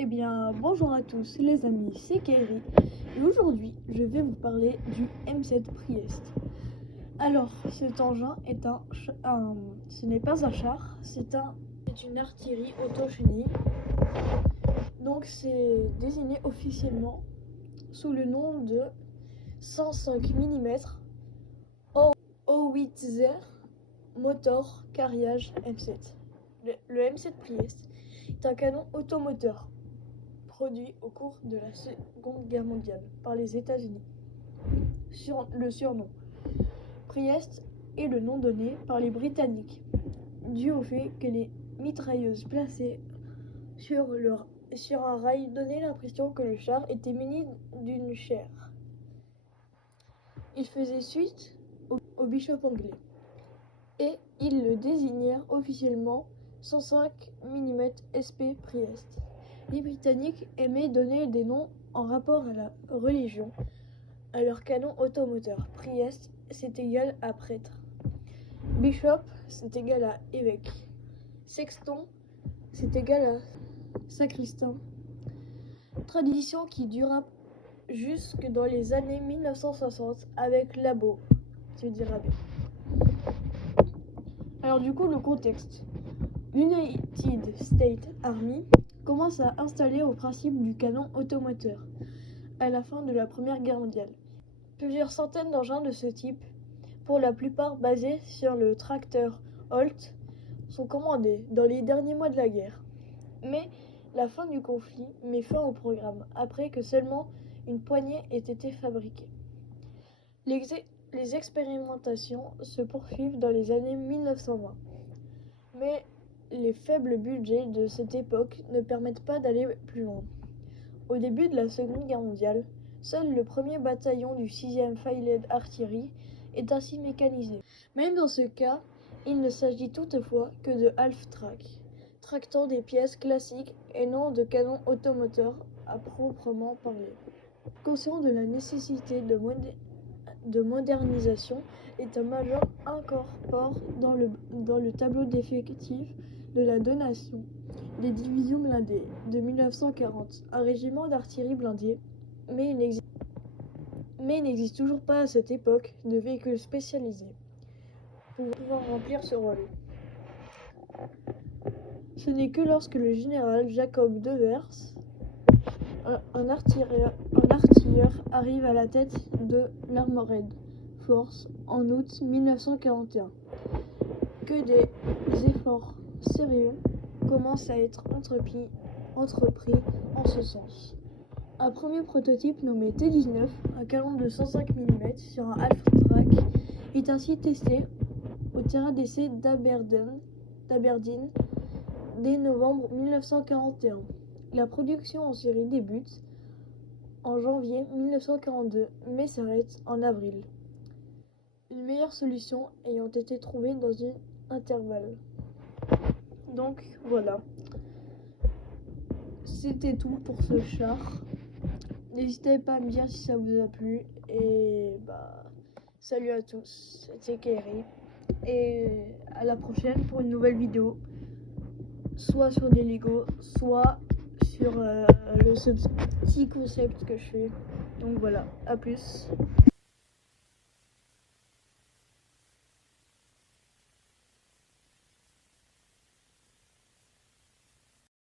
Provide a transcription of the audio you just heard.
Eh bien, bonjour à tous les amis, c'est Kairi et aujourd'hui je vais vous parler du M7 Priest. Alors, cet engin est ce n'est pas un char, c'est une artillerie auto-chenille. Donc c'est désigné officiellement sous le nom de 105 mm Howitzer motor carriage M7. Le M7 Priest est un canon automoteur produit au cours de la Seconde Guerre mondiale par les États-Unis. Le surnom Priest est le nom donné par les Britanniques, dû au fait que les mitrailleuses placées sur un rail donnaient l'impression que le char était muni d'une chair. Ils faisaient suite au Bishop anglais et ils le désignèrent officiellement 105 mm SP Priest. Les Britanniques aimaient donner des noms en rapport à la religion à leur canon automoteur. Priest, c'est égal à prêtre. Bishop, c'est égal à évêque. Sexton, c'est égal à sacristain. Tradition qui dura jusque dans les années 1960 avec l'abo, c'est-à-dire abbé. Alors du coup, le contexte. United States Army commence à installer au principe du canon automoteur à la fin de la Première Guerre mondiale. Plusieurs centaines d'engins de ce type, pour la plupart basés sur le tracteur Holt, sont commandés dans les derniers mois de la guerre. Mais la fin du conflit met fin au programme, après que seulement une poignée ait été fabriquée. Les expérimentations se poursuivent dans les années 1920. Mais les faibles budgets de cette époque ne permettent pas d'aller plus loin. Au début de la Seconde Guerre mondiale, seul le 1er bataillon du 6e Fighting Artillery est ainsi mécanisé. Même dans ce cas, il ne s'agit toutefois que de half-track, tractant des pièces classiques et non de canons automoteurs à proprement parler. Conscient de la nécessité de modernisation, l'état-major incorpore dans le tableau d'effectifs de la donation des divisions blindées de 1940 un régiment d'artillerie blindée, mais il n'existe toujours pas à cette époque de véhicules spécialisés pour pouvoir remplir ce rôle. Ce n'est que lorsque le général Jacob Devers, un artilleur, arrive à la tête de l'Armored Force en août 1941 que des efforts sérieux commencent à être entrepris en ce sens. Un premier prototype nommé T-19, un canon de 105 mm sur un half-track, est ainsi testé au terrain d'essai d'Aberdeen dès novembre 1941. La production en série débute en janvier 1942, mais s'arrête en avril. Une meilleure solution ayant été trouvée dans une intervalle. Donc voilà, c'était tout pour ce char. N'hésitez pas à me dire si ça vous a plu et salut à tous, c'était Kairi et à la prochaine pour une nouvelle vidéo, soit sur des Lego, soit sur ce petit concept que je fais. Donc voilà, à plus.